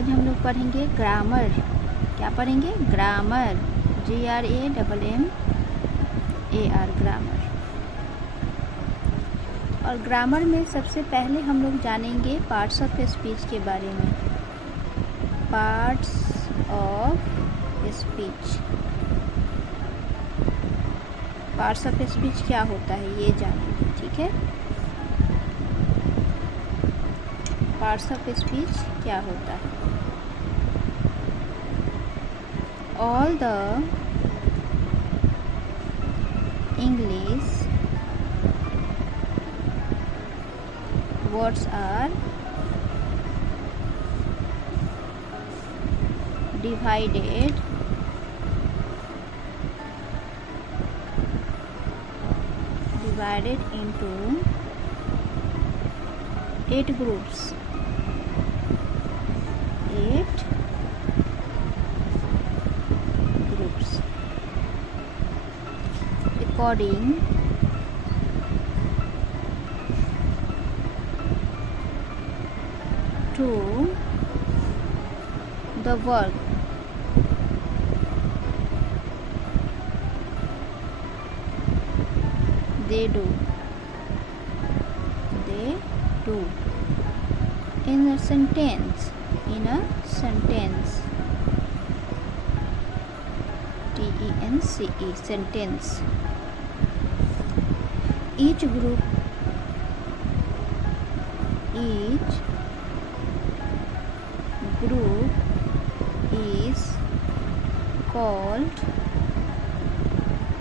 आज हम लोग पढ़ेंगे ग्रामर। क्या पढ़ेंगे? Grammar, GRAMMAR, grammar. और ग्रामर में सबसे पहले हम लोग जानेंगे पार्ट्स ऑफ स्पीच के बारे में। Parts of speech, parts of speech क्या होता है ये जानेंगे, ठीक है। पार्ट्स ऑफ स्पीच क्या होता है? All the English words are divided into 8 groups. 8 groups according to the work they do in a sentence, TENCE, sentence. Each group is called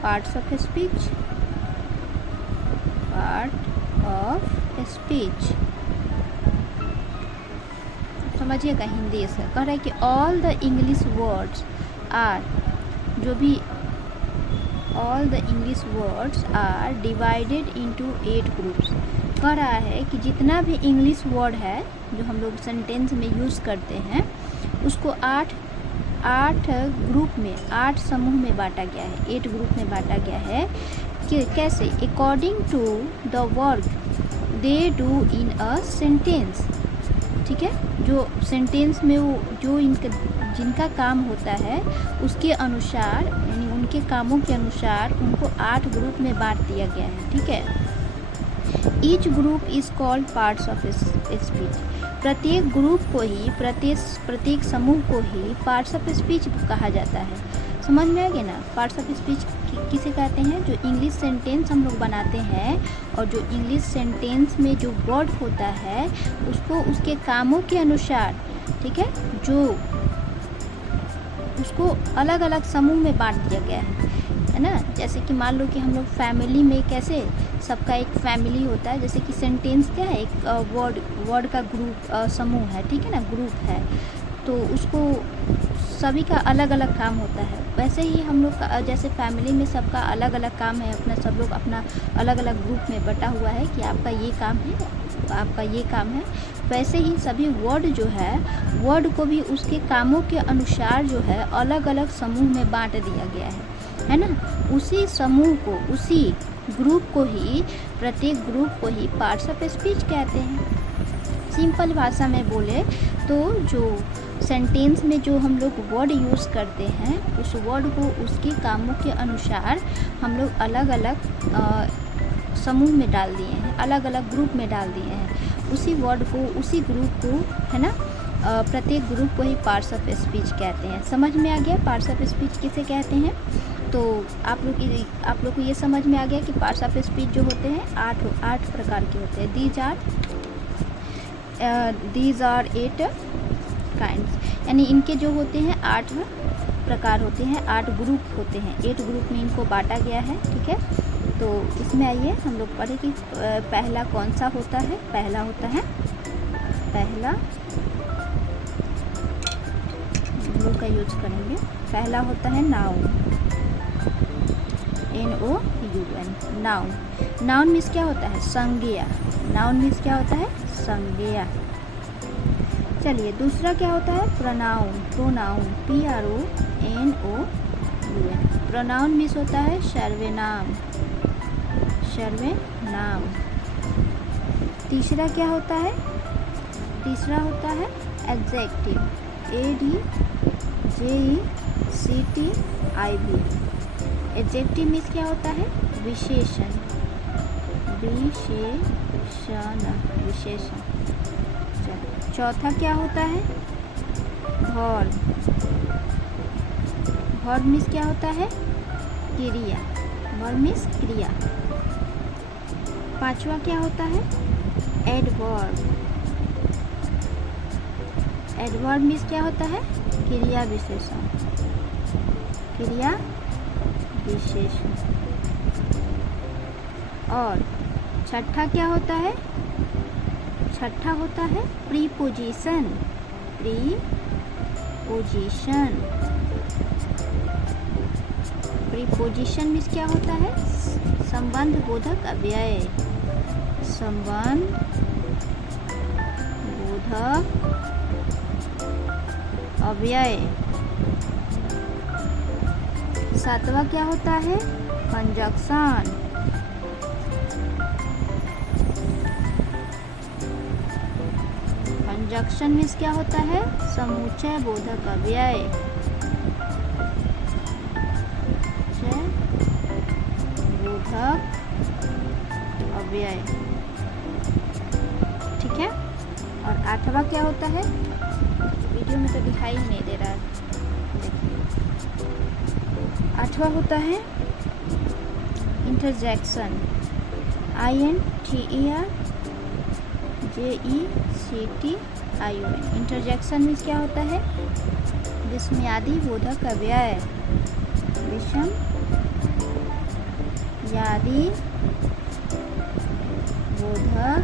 parts of speech. Part of speech समझिएगा। हिंदी से कह रहा है कि all the English words are, जो भी all the English words are divided into 8 groups. कह रहा है कि जितना भी इंग्लिश वर्ड है जो हम लोग सेंटेंस में यूज़ करते हैं उसको 8 ग्रुप में, 8 समूह में बांटा गया है, 8 ग्रुप में बांटा गया है। कि कैसे? According to the work they do in a sentence, ठीक है। जो सेंटेंस में वो जो जिनका काम होता है उसके अनुसार, यानी उनके कामों के अनुसार उनको 8 ग्रुप में बांट दिया गया है, ठीक है। Each group is called parts of speech. प्रत्येक ग्रुप को ही, प्रत्येक समूह को ही पार्ट्स ऑफ स्पीच कहा जाता है। समझ में आ गया ना? पार्ट्स ऑफ स्पीच किसे कहते हैं? जो इंग्लिश सेंटेंस हम लोग बनाते हैं और जो इंग्लिश सेंटेंस में जो वर्ड होता है उसको उसके कामों के अनुसार, ठीक है, जो उसको अलग अलग समूह में बांट दिया गया है ना। जैसे कि मान लो कि हम लोग फैमिली में कैसे सबका एक फैमिली होता है, जैसे कि सेंटेंस क्या है? एक वर्ड का ग्रुप, समूह है, ठीक है ना, ग्रुप है, तो उसको सभी का अलग अलग काम होता है। वैसे ही हम लोग का जैसे फैमिली में सबका अलग अलग काम है, अपना सब लोग अपना अलग अलग ग्रुप में बटा हुआ है कि आपका ये काम है, आपका ये काम है। वैसे ही सभी वर्ड जो है, वर्ड को भी उसके कामों के अनुसार जो है अलग अलग समूह में बांट दिया गया है ना। उसी समूह को, उसी ग्रुप को ही, प्रत्येक ग्रुप को ही पार्ट्स ऑफ स्पीच कहते हैं। सिंपल भाषा में बोले तो जो सेंटेंस में जो हम लोग वर्ड यूज़ करते हैं उस वर्ड को उसके कामों के अनुसार हम लोग अलग अलग समूह में डाल दिए हैं, अलग अलग ग्रुप में डाल दिए हैं। उसी वर्ड को, उसी ग्रुप को, है ना, प्रत्येक ग्रुप को ही पार्ट्स ऑफ स्पीच कहते हैं। समझ में आ गया पार्ट्स ऑफ स्पीच किसे कहते हैं? तो आप लोग को ये समझ में आ गया कि पार्ट्स ऑफ स्पीच जो होते हैं 8 प्रकार के होते हैं। दीज आर 8 काइंड्स, यानी इनके जो होते हैं 8 प्रकार होते हैं, 8 ग्रुप होते हैं, 8 ग्रुप में इनको बांटा गया है, ठीक है। तो इसमें आइए हम लोग पढ़े कि पहला कौन सा होता है। पहला होता है, पहला ग्रुप का यूज करेंगे। पहला होता है noun, NOUN, noun. Noun means क्या होता है? संज्ञा। नाउन मीन्स क्या होता है? संज्ञा। चलिए दूसरा क्या होता है? Pronoun, PRONOUN। प्रोनाउन मीन्स होता है सर्वनाम, सर्वनाम। तीसरा क्या होता है? तीसरा होता है एडजेक्टिव, ADJECTIV। एडजेक्टिव मीन्स क्या होता है? विशेषण, विशेषण। चौथा क्या होता है? वर्ब। वर्ब मीन्स क्या होता है? क्रिया। वर्ब मीन्स क्रिया। पांचवा क्या होता है? एडवर्ब। एडवर्ब मीन्स क्या होता है? क्रिया विशेषण, क्रिया विशेषण। और छठा क्या होता है? छठा होता है प्रीपोजिशन। प्रीपोजिशन। प्रीपोजिशन मीन्स क्या होता है? संबंध बोधक अव्यय। संबंध बोधक अव्यय। सातवां क्या होता है? कंजक्शन। कंजक्शन मीन्स क्या होता है? समुच्चय बोधक अव्यय। बोधक अव्यय। ठीक है। और आठवां क्या होता है? वीडियो में तो दिखाई ही नहीं दे रहा है। देखिए, आठवां होता है इंटरजेक्शन। INTERJECTION। इंटरजेक्शन मीन्स क्या होता है? विस्मयादि बोधक अव्यय। विस्मयादि बोधक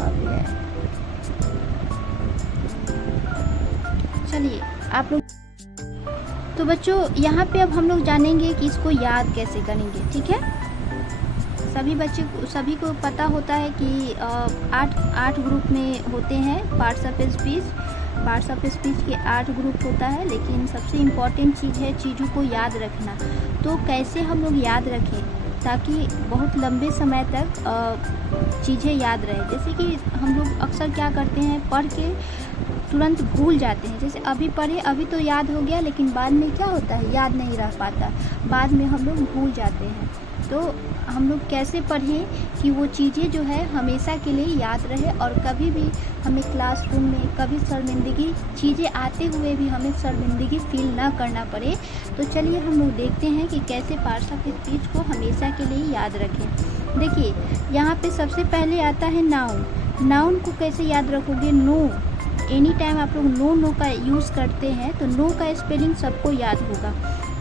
अव्यय। चलिए आप लोग, तो बच्चों यहाँ पे अब हम लोग जानेंगे कि इसको याद कैसे करेंगे। ठीक है। सभी को पता होता है कि 8 ग्रुप में होते हैं parts of speech. Parts of speech के 8 ग्रुप होता है, लेकिन सबसे इम्पॉर्टेंट चीज़ है चीज़ों को याद रखना। तो कैसे हम लोग याद रखें ताकि बहुत लंबे समय तक चीज़ें याद रहे। जैसे कि हम लोग अक्सर क्या करते हैं, पढ़ के तुरंत भूल जाते हैं। जैसे अभी पढ़े, अभी तो याद हो गया, लेकिन बाद में क्या होता है? याद नहीं रह पाता, बाद में हम लोग भूल जाते हैं। तो हम लोग कैसे पढ़ें कि वो चीज़ें जो है हमेशा के लिए याद रहे और कभी भी हमें क्लासरूम में कभी शर्मिंदगी, चीज़ें आते हुए भी हमें शर्मिंदगी फील ना करना पड़े। तो चलिए हम लोग देखते हैं कि कैसे पार्ट्स ऑफ स्पीच को हमेशा के लिए याद रखें। देखिए यहाँ पे सबसे पहले आता है नाउन। नाउन को कैसे याद रखोगे? नो। एनी टाइम आप लोग नो का यूज़ करते हैं तो नो का स्पेलिंग सबको याद होगा।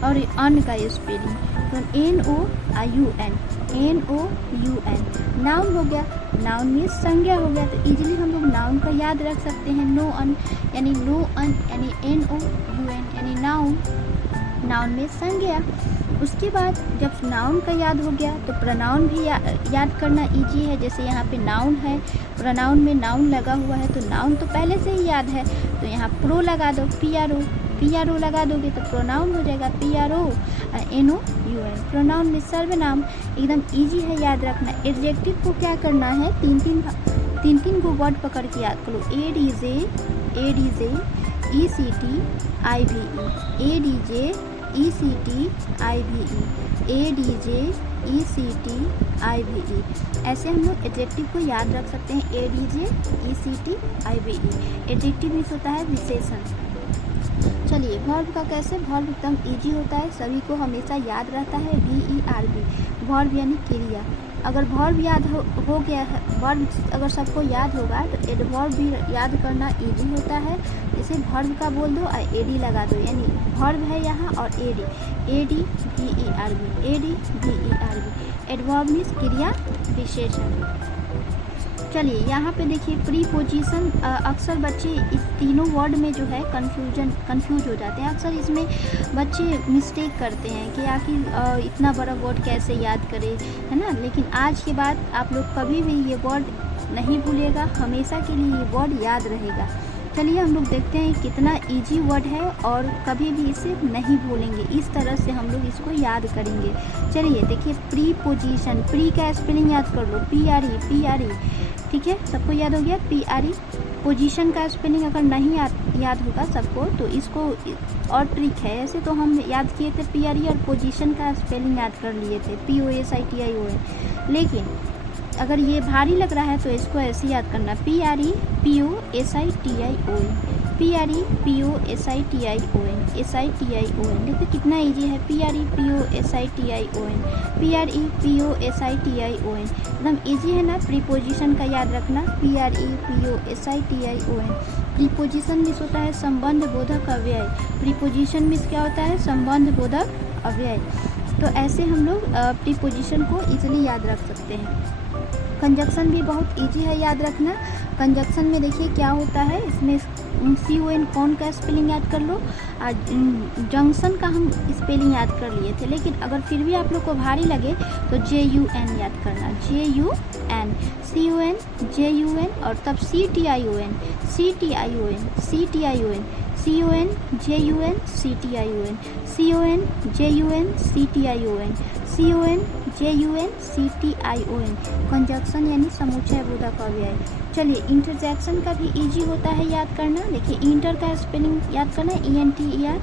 और अन का स्पेलिंग तो NOUN। नाउन हो गया। नाउन मीन्स संज्ञा हो गया। तो इजीली हम लोग नाउन का याद रख सकते हैं। नो अन यानी NOUN यानी नाउन। नाउन में संज्ञा। उसके बाद जब नाउन का याद हो गया तो प्रोनाउन भी याद करना इजी है। जैसे यहाँ पे नाउन है, प्रोनाउन में नाउन लगा हुआ है तो नाउन तो पहले से ही याद है, तो यहाँ प्रो लगा दो, PRO लगा दोगे तो प्रोनाउन हो जाएगा PRONOUN। प्रोनाउन में सर्वनाम। एकदम इजी है याद रखना। एडजेक्टिव को क्या करना है? तीन को वर्ड पकड़ के याद करो। ADJ ECTIVE, ADJ ECTIVE। ऐसे हम लोग एडजेक्टिव को याद रख सकते हैं। ADJ ECTIVE। एडजेक्टिव मीन्स होता है विशेषण। चलिए वर्ब का कैसे? वर्ब एकदम इजी होता है, सभी को हमेशा याद रहता है। VERB। वर्ब यानी क्रिया। अगर वर्ब याद हो गया है, वर्ब अगर सबको याद होगा तो एडवर्ब भी याद करना इजी होता है। जैसे वर्ब का बोल दो और AD लगा दो, यानी वर्ब है यहाँ और ADVERB। एडवर्ब मीन्स क्रिया विशेषण। चलिए यहाँ पे देखिए प्रीपोजिशन। अक्सर बच्चे इस तीनों वर्ड में जो है कंफ्यूज हो जाते हैं। अक्सर इसमें बच्चे मिस्टेक करते हैं कि आखिर इतना बड़ा वर्ड कैसे याद करें, है ना। लेकिन आज के बाद आप लोग कभी भी ये वर्ड नहीं भूलिएगा, हमेशा के लिए ये वर्ड याद रहेगा। चलिए हम लोग देखते हैं कितना इजी वर्ड है और कभी भी इसे नहीं भूलेंगे। इस तरह से हम लोग इसको याद करेंगे। चलिए देखिए प्रीपोजिशन। प्री का स्पेलिंग याद कर लो, PRE। ठीक है, सबको याद हो गया PRE। पोजीशन का स्पेलिंग अगर नहीं याद होगा सबको तो इसको और ट्रिक है। ऐसे तो हम याद किए थे PRE और पोजीशन का स्पेलिंग याद कर लिए थे POSITION, लेकिन अगर ये भारी लग रहा है तो इसको ऐसे याद करना PRE POSITION, PRE POSITION। देखिए कितना ईजी है, PRE POSITION, PRE POSITION, एकदम ईजी है ना। प्रीपोजिशन का याद रखना PRE POSITION। प्रीपोजिशन मीन्स होता है संबंध बोधक अव्यय। प्रीपोजिशन मीन्स क्या होता है, संबंध बोधक अव्यय। तो ऐसे हम लोग प्रीपोजिशन को इजीली याद रख सकते हैं। कंजक्शन भी बहुत इजी है याद रखना। कंजक्शन में देखिए क्या होता है, इसमें CON कौन का स्पेलिंग याद कर लो। जंक्शन का हम स्पेलिंग याद कर लिए थे, लेकिन अगर फिर भी आप लोग को भारी लगे तो JUN याद करना, JUN, CON JUN और तब CTION, CTION, CTION, CON JUN CTION, CON JUN CTION, CON JUN CTION। Conjunction यानी समुच्चय बोधक अव्यय। चलिए इंटरजेक्शन का भी इजी होता है याद करना। देखिए इंटर का स्पेलिंग याद करना ENTER,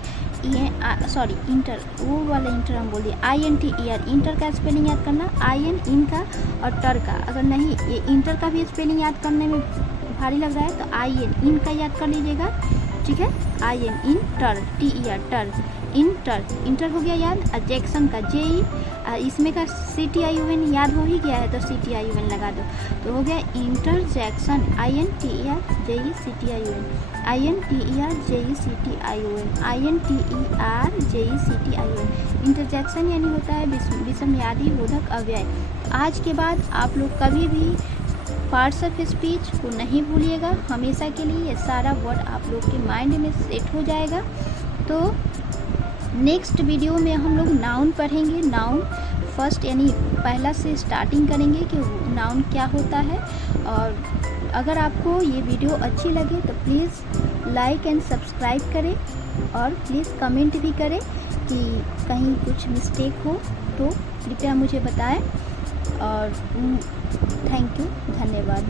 सॉरी इंटर वो वाला इंटर हम बोलिए INTER। इंटर का स्पेलिंग याद करना IN इन का और टर का। अगर नहीं ये इंटर का भी स्पेलिंग याद करने में भारी लग रहा है तो IN इन का याद कर लीजिएगा, ठीक है। IN इंटर TER टर, इंटर हो गया याद। जैक्सन का JE, इसमें का CTION याद हो ही गया है तो CTION लगा दो, तो हो गया interjection INTER JE CTION, INTER JE CTION, INTER JE CTION। Interjection यानी होता है विषमयादी बोधक अव्यय। आज के बाद आप लोग कभी भी पार्ट्स ऑफ स्पीच को नहीं भूलिएगा, हमेशा के लिए ये सारा वर्ड आप लोग के माइंड में सेट हो जाएगा। तो नेक्स्ट वीडियो में हम लोग नाउन पढ़ेंगे। नाउन फर्स्ट यानी पहला से स्टार्टिंग करेंगे कि नाउन क्या होता है। और अगर आपको ये वीडियो अच्छी लगे तो प्लीज़ लाइक एंड सब्सक्राइब करें और प्लीज़ कमेंट भी करें कि कहीं कुछ मिस्टेक हो तो कृपया मुझे बताएं। और थैंक यू, धन्यवाद।